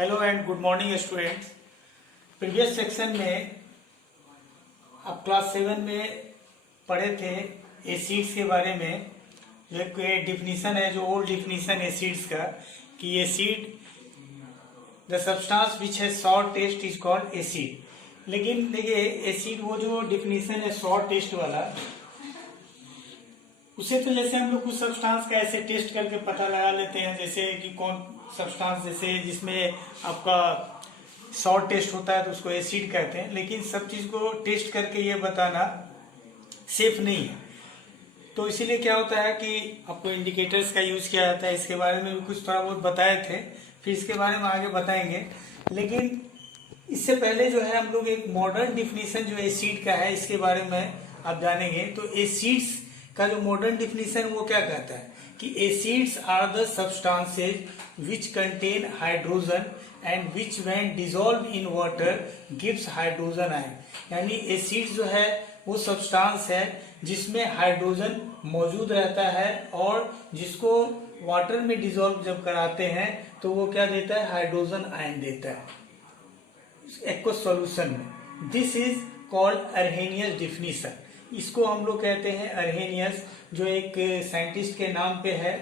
Hello and good morning students. Previous section में आप class 7 में पढ़े थे एसिड्स के बारे में। जो एक डिफिनीशन है, जो ओल्ड डिफिनीशन एसिड्स का, कि acid the substance which has sour taste is called acid. लेकिन देखिए एसिड वो जो डिफिनीशन है सॉर टेस्ट वाला, उसे तो जैसे हम लोग कुछ सब्सटेंस का ऐसे टेस्ट करके पता लगा लेते हैं, जैसे कि कौन सब्सटेंस जैसे जिसमें आपका सॉर टेस्ट होता है तो उसको एसिड कहते हैं। लेकिन सब चीज को टेस्ट करके ये बताना सेफ नहीं है, तो इसीलिए क्या होता है कि आपको इंडिकेटर्स का यूज किया जाता है। इसके बारे में भी कुछ थोड़ा बहुत बताए थे, फिर इसके बारे में आगे बताएंगे। लेकिन इससे पहले जो है हम लोग एक मॉडर्न डिफिनीशन जो एसिड का है इसके बारे में आप जानेंगे। तो एसिड्स का जो मॉडर्न डिफिनीशन वो क्या कहता है कि acids are the substances which contain hydrogen and which when dissolve in water gives hydrogen ion. यानी एसिड जो है वो सब्सटेंस है जिसमें हाइड्रोजन मौजूद रहता है और जिसको वाटर में डिसॉल्व जब कराते हैं तो वो क्या देता है, हाइड्रोजन आयन देता है एक्वस सॉल्यूशन में। This is called Arrhenius definition. इसको हम लोग कहते हैं अर्हेनियस, जो एक साइंटिस्ट के नाम पे है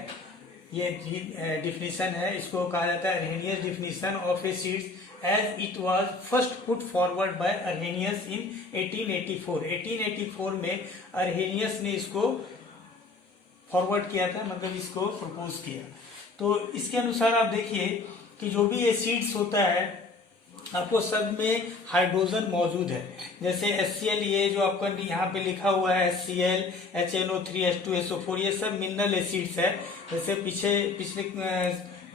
ये डिफिनीशन है। इसको कहा जाता है Arrhenius definition of acids as it was first put forward by Arrhenius in 1884। 1884 में अर्हेनियस ने इसको फॉरवर्ड किया था, मतलब इसको प्रपोज किया। तो इसके अनुसार आप देखिए कि जो भी एसिड्स होता है आपको सब में हाइड्रोजन मौजूद है। जैसे HCl, ये जो आपका यहाँ पे लिखा हुआ है HCl, HNO3, H2SO4, ये सब मिनरल एसिड्स है। जैसे पिछले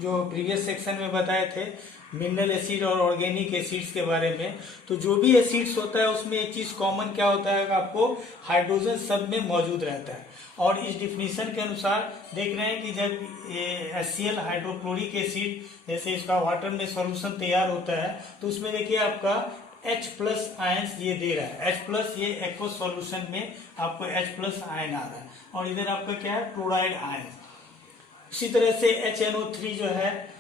जो प्रीवियस सेक्शन में बताए थे मिनरल एसिड और ऑर्गेनिक एसिड्स के बारे में। तो जो भी एसिड्स होता है उसमें एक चीज कॉमन क्या होता है कि आपको हाइड्रोजन सब में मौजूद रहता है। और इस डिफिनीशन के अनुसार देख रहे हैं कि जब HCl हाइड्रोक्लोरिक एसिड जैसे इसका वाटर में सॉल्यूशन तैयार होता है तो उसमें देखिए आपका H+ आयंस ये दे रहा है। H+, ये एक्वस सॉल्यूशन में आपको H+ आयन आ रहा है और इधर आपका क्या है, क्लोराइड आयन। इसी तरह से HNO3 जो है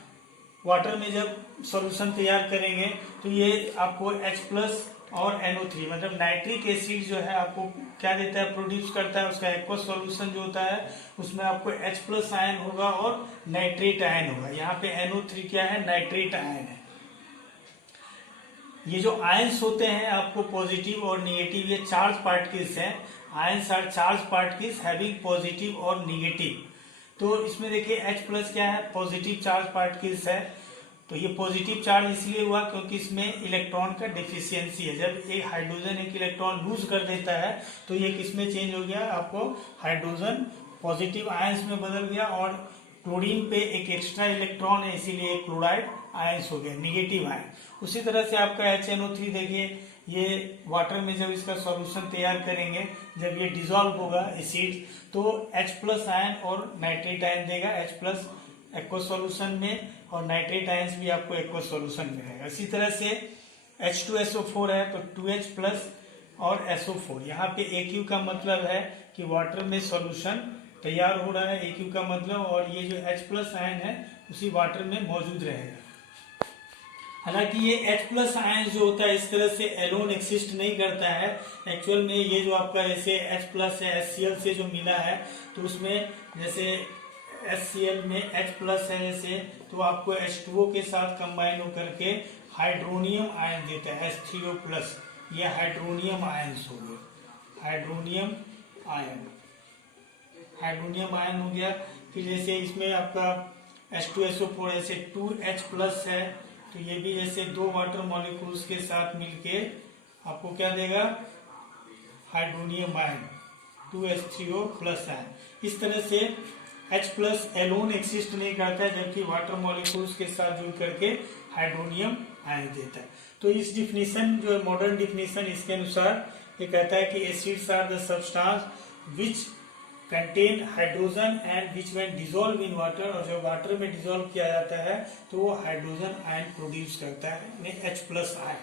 वाटर में जब सॉल्यूशन तैयार करेंगे तो ये आपको H+ और NO3 मतलब नाइट्रिक एसिड जो है आपको क्या देता है, प्रोड्यूस करता है। उसका एक्वस सॉल्यूशन जो होता है उसमें आपको H+ आयन होगा और नाइट्रेट आयन होगा। यहाँ पे NO3 क्या है, नाइट्रेट आयन है। ये जो आयंस होते हैं आपको पॉजिटिव और निगेटिव, ये चार्ज पार्टिकल्स हैं। Ions are charge particles having positive और निगेटिव। तो इसमें देखिए H+ क्या है, पॉजिटिव चार्ज पार्टिकल्स है। तो ये पॉजिटिव चार्ज इसलिए हुआ क्योंकि इसमें इलेक्ट्रॉन का डिफिशियंसी है। जब एक हाइड्रोजन एक इलेक्ट्रॉन लूज कर देता है तो ये किसमें चेंज हो गया, आपको हाइड्रोजन पॉजिटिव आयंस में बदल गया और क्लोरीन पे एक एक्स्ट्रा इलेक्ट्रॉन है इसीलिए क्लोराइड आयंस हो गया, निगेटिव आयन। उसी तरह से आपका HNO3 देखिए, ये वाटर में जब इसका सॉल्यूशन तैयार करेंगे, जब ये डिसॉल्व होगा एसिड तो H+ आयन और नाइट्रेट आयन देगा। H+ एक्वस सॉल्यूशन में और नाइट्रेट आयंस भी आपको एक्वस सॉल्यूशन में रहेगा। इसी तरह से H2SO4 है तो 2H+ और SO4। यहाँ पे AQ का मतलब है कि वाटर में सॉल्यूशन तैयार हो रहा है, AQ का मतलब, और ये जो H+ आयन है उसी वाटर में मौजूद रहेगा। हालांकि ये H+ आयन जो होता है इस तरह से एलोन एक्सिस्ट नहीं करता है। एक्चुअल में ये जो आपका जैसे H+ है HCl से जो मिला है तो उसमें जैसे HCl में H+ है जैसे, तो आपको H2O के साथ कंबाइन होकर के हाइड्रोनियम आयन देता है H3O+। ये हाइड्रोनियम आयन हो गया, हाइड्रोनियम आयन, हाइड्रोनियम आयन हो गया। फिर जैसे इसमें आपका H2SO4 ऐसे 2H+ है तो ये भी जैसे दो वाटर मॉलिक्यूल्स के साथ मिलके आपको क्या देगा, हाइड्रोनियम आयन 2H3O+ आयन। इस तरह से H+ एलोन एक्सिस्ट नहीं करता है जबकि वाटर मॉलिक्यूल्स के साथ जुड़ करके हाइड्रोनियम आयन देता है। तो इस डिफिनीशन जो है मॉडर्न डिफिनीशन, इसके अनुसार ये कहता है कि acids are the substance which contain hydrogen and which when dissolve in water, और जब वाटर में डिसॉल्व किया जाता है तो वो हाइड्रोजन आयन प्रोड्यूस करता है H+ आयन।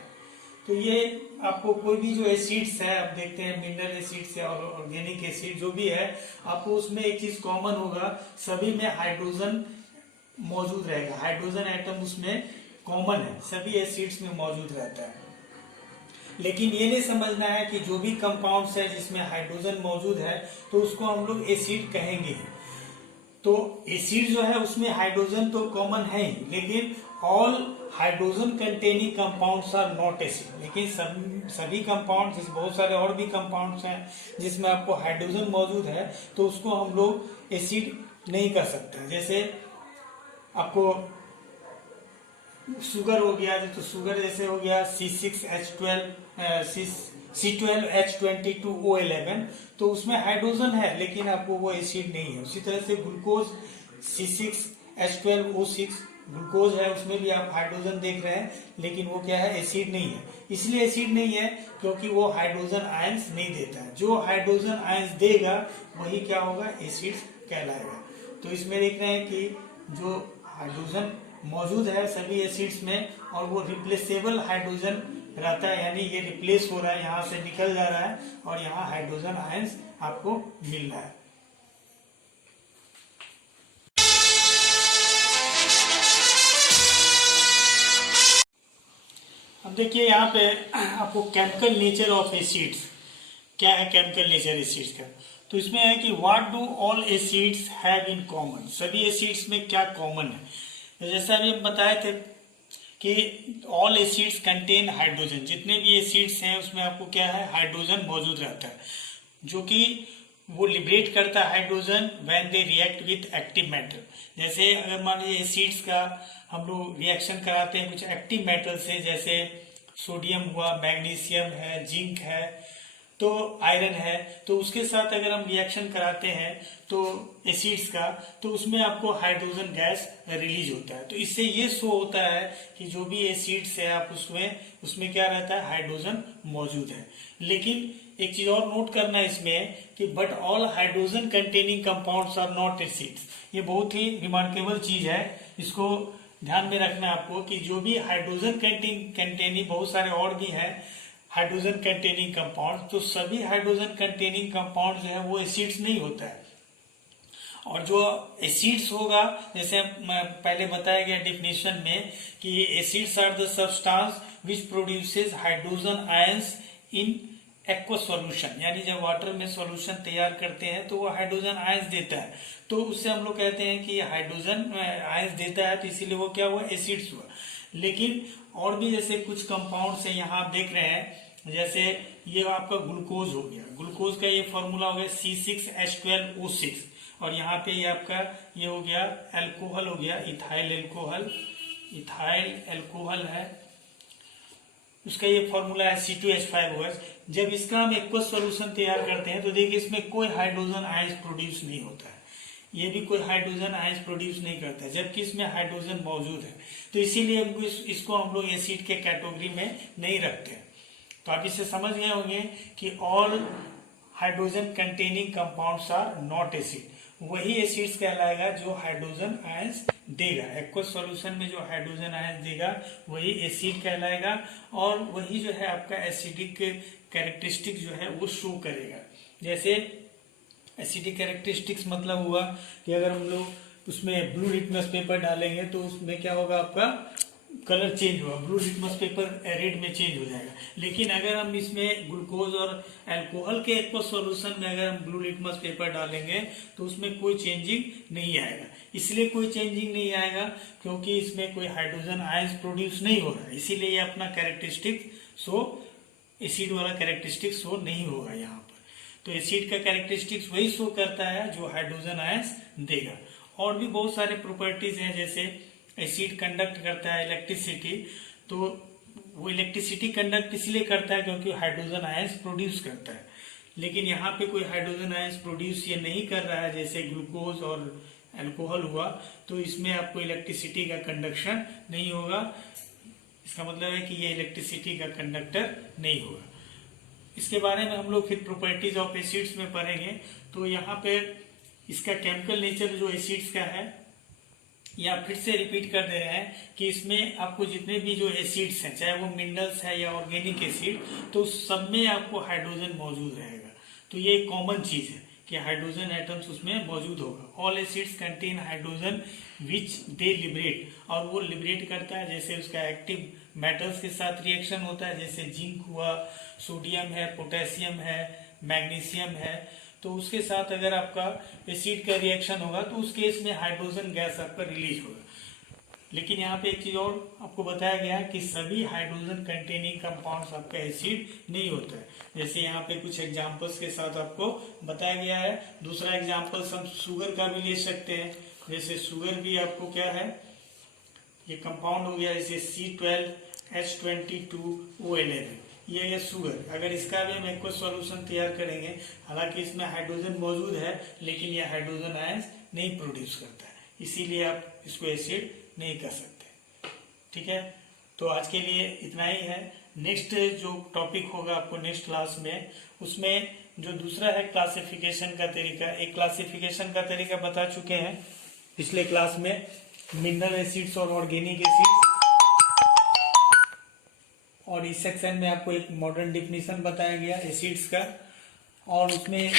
तो ये आपको कोई भी जो एसिड्स है आप देखते हैं मिनरल एसिड्स है और ऑर्गेनिक एसिड जो भी है, आपको उसमें एक चीज कॉमन होगा, सभी में हाइड्रोजन मौजूद रहेगा। हाइड्रोजन एटम उसमें कॉमन है, सभी एसिड्स में मौजूद रहता है। लेकिन ये नहीं समझना है कि जो भी कंपाउंड्स है जिसमें हाइड्रोजन मौजूद है तो उसको हम लोग एसिड कहेंगे। तो एसिड जो है उसमें हाइड्रोजन तो कॉमन है ही, लेकिन all hydrogen containing compounds are not acid. लेकिन सभी कंपाउंड, जैसे बहुत सारे और भी कंपाउंड्स हैं जिसमें आपको हाइड्रोजन मौजूद है तो उसको हम लोग एसिड नहीं कर सकते। जैसे आपको शुगर हो गया, तो शुगर जैसे हो गया C12H22O11, तो उसमें हाइड्रोजन है लेकिन आपको वो एसिड नहीं है। उसी तरह से ग्लूकोज C6H12O6 ग्लूकोज है, उसमें भी आप हाइड्रोजन देख रहे हैं लेकिन वो क्या है, एसिड नहीं है। इसलिए एसिड नहीं है क्योंकि वो हाइड्रोजन आयंस नहीं देता है। जो हाइड्रोजन आयंस देगा वही क्या होगा, एसिड कहलाएगा। तो इसमें देख रहे हैं कि जो हाइड्रोजन मौजूद है सभी एसिड्स में और वो रिप्लेसेबल हाइड्रोजन रहता है, यानी ये रिप्लेस हो रहा है, यहाँ से निकल जा रहा है और यहाँ हाइड्रोजन आयंस आपको मिल रहा है। अब देखिए यहाँ पे आपको केमिकल नेचर ऑफ एसिड्स क्या है, केमिकल नेचर एसिड्स का। तो इसमें है कि what do all acids have in common, सभी एसिड्स में क्या कॉमन है। जैसा अभी हम बताए थे कि ऑल एसिड्स कंटेन हाइड्रोजन, जितने भी एसिड्स हैं उसमें आपको क्या है, हाइड्रोजन मौजूद रहता है, जो कि वो लिबरेट करता है hydrogen when they react with active metal. जैसे अगर मान लीजिए एसिड्स का हम लोग रिएक्शन कराते हैं कुछ एक्टिव मेटल से, जैसे सोडियम हुआ, मैग्नीशियम है, जिंक है, तो आयरन है, तो उसके साथ अगर हम रिएक्शन कराते हैं तो एसिड्स का, तो उसमें आपको हाइड्रोजन गैस रिलीज होता है। तो इससे ये शो होता है कि जो भी एसिड्स है आप उसमें क्या रहता है, हाइड्रोजन मौजूद है। लेकिन एक चीज और नोट करना इसमें कि but all hydrogen containing compounds are not acids. ये बहुत ही रिमार्केबल चीज है, इसको ध्यान में रखना है आपको कि जो भी हाइड्रोजन कंटेनिंग बहुत सारे और भी हैं हाइड्रोजन कंटेनिंग कंपाउंड, तो सभी हाइड्रोजन कंटेनिंग कंपाउंड जो है वो एसिड्स नहीं होता है। और जो एसिड्स होगा, जैसे पहले बताया गया डेफिनेशन में कि acids are the substance which produces hydrogen ions in aqua solution, यानी जब वाटर में सॉल्यूशन तैयार करते हैं तो वो हाइड्रोजन आयंस देता है, तो उससे हम लोग कहते हैं कि हाइड्रोजन आयंस देता है, तो इसीलिए वो क्या हुआ, एसिड्स हुआ। लेकिन और भी जैसे कुछ कंपाउंड्स हैं यहाँ आप देख रहे हैं, जैसे ये आपका ग्लूकोज हो गया, ग्लूकोज का ये फॉर्मूला हो गया C6H12O6, और यहाँ पे ये आपका ये हो गया एल्कोहल हो गया, इथाइल एल्कोहल है, उसका ये फॉर्मूला है C2H5OH। जब इसका हम एक्वस सॉल्यूशन तैयार करते हैं तो देखिए इसमें कोई हाइड्रोजन आयंस प्रोड्यूस नहीं होता है, ये भी कोई हाइड्रोजन आयंस प्रोड्यूस नहीं करता है, जबकि इसमें हाइड्रोजन मौजूद है। तो इसीलिए हमको इसको हम लोग एसिड के कैटेगरी में नहीं रखते। तो आप इससे समझ गए होंगे कि all hydrogen containing compounds are not acid, वही एसिड्स कहलाएगा जो हाइड्रोजन आयंस देगा। एक्वस सॉल्यूशन में जो हाइड्रोजन आयंस देगा वही एसिड कहलाएगा, और वही जो है आपका एसिडिक कैरेक्टरिस्टिक जो है वो शो करेगा। जैसे एसिडिक कैरेक्टरिस्टिक्स मतलब हुआ कि अगर हम लोग उसमें ब्लू लिटमस पेपर डालेंगे तो उसमें क्या होगा, आपका कलर चेंज होगा, ब्लू लिटमस पेपर रेड में चेंज हो जाएगा। लेकिन अगर हम इसमें ग्लूकोज और अल्कोहल के एक्वस सॉल्यूशन में अगर हम ब्लू लिटमस पेपर डालेंगे तो उसमें कोई चेंजिंग नहीं आएगा। इसलिए कोई चेंजिंग नहीं आएगा क्योंकि इसमें कोई हाइड्रोजन आयंस प्रोड्यूस नहीं हो रहा है, इसीलिए ये अपना कैरेक्टरिस्टिक शो, एसिड वाला कैरेक्टरिस्टिक शो नहीं होगा यहाँ पर। तो एसिड का कैरेक्टरिस्टिक्स वही शो करता है जो हाइड्रोजन आयंस देगा। और भी बहुत सारे प्रॉपर्टीज हैं, जैसे एसिड कंडक्ट करता है इलेक्ट्रिसिटी, तो वो इलेक्ट्रिसिटी कंडक्ट इसलिए करता है क्योंकि हाइड्रोजन आयंस प्रोड्यूस करता है। लेकिन यहाँ पे कोई हाइड्रोजन आयंस प्रोड्यूस ये नहीं कर रहा है, जैसे ग्लूकोज और अल्कोहल हुआ, तो इसमें आपको इलेक्ट्रिसिटी का कंडक्शन नहीं होगा। इसका मतलब है कि ये इलेक्ट्रिसिटी का कंडक्टर नहीं होगा। इसके बारे में हम लोग फिर प्रॉपर्टीज ऑफ एसिड्स में पढ़ेंगे। तो यहाँ पे इसका केमिकल नेचर जो एसिड्स का है, या फिर से रिपीट कर दे रहे हैं कि इसमें आपको जितने भी जो एसिड्स हैं, चाहे वो मिनरल्स है या ऑर्गेनिक एसिड, तो सब में आपको हाइड्रोजन मौजूद रहेगा। तो ये कॉमन चीज है कि हाइड्रोजन एटम्स उसमें मौजूद होगा। ऑल एसिड्स कंटेन हाइड्रोजन विच दे लिबरेट, और वो लिबरेट करता है, जैसे उसका एक्टिव मेटल्स के साथ रिएक्शन होता है, जैसे जिंक हुआ, सोडियम है, पोटेशियम है, मैग्नीशियम है, तो उसके साथ अगर आपका एसिड का रिएक्शन होगा तो उस केस में हाइड्रोजन गैस आपका रिलीज होगा। लेकिन यहाँ पे एक चीज और आपको बताया गया है कि सभी हाइड्रोजन कंटेनिंग कंपाउंड्स आपका एसिड नहीं होता है। जैसे यहाँ पे कुछ एग्जांपल्स के साथ आपको बताया गया है। दूसरा एग्जांपल्स हम शुगर का भी ले सकते हैं। जैसे शुगर भी आपको क्या है, ये कंपाउंड हो गया, जैसे C12H22O11, ये शुगर। अगर इसका भी हम एक्वस सॉल्यूशन तैयार करेंगे, हालांकि इसमें हाइड्रोजन मौजूद है लेकिन ये हाइड्रोजन आयंस नहीं प्रोड्यूस करता है, इसीलिए आप इसको एसिड नहीं कर सकते। ठीक है, तो आज के लिए इतना ही है। नेक्स्ट जो टॉपिक होगा आपको नेक्स्ट क्लास में, उसमें जो दूसरा है क्लासिफिकेशन का तरीका, एक क्लासिफिकेशन का तरीका बता चुके हैं पिछले क्लास में, मिनरल एसिड्स और ऑर्गेनिक एसिड्स, और इस सेक्शन में आपको एक मॉडर्न डिफिनीशन बताया गया एसिड्स का, और उसमें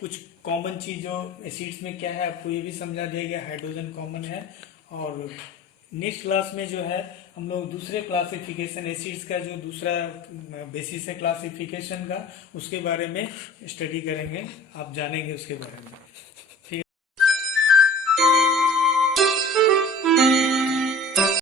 कुछ कॉमन चीज जो एसिड्स में क्या है आपको ये भी समझा दिया गया, हाइड्रोजन कॉमन है। और नेक्स्ट क्लास में जो है हम लोग दूसरे क्लासिफिकेशन एसिड्स का जो दूसरा बेसिस है क्लासिफिकेशन का, उसके बारे में स्टडी करेंगे, आप जानेंगे उसके बारे में।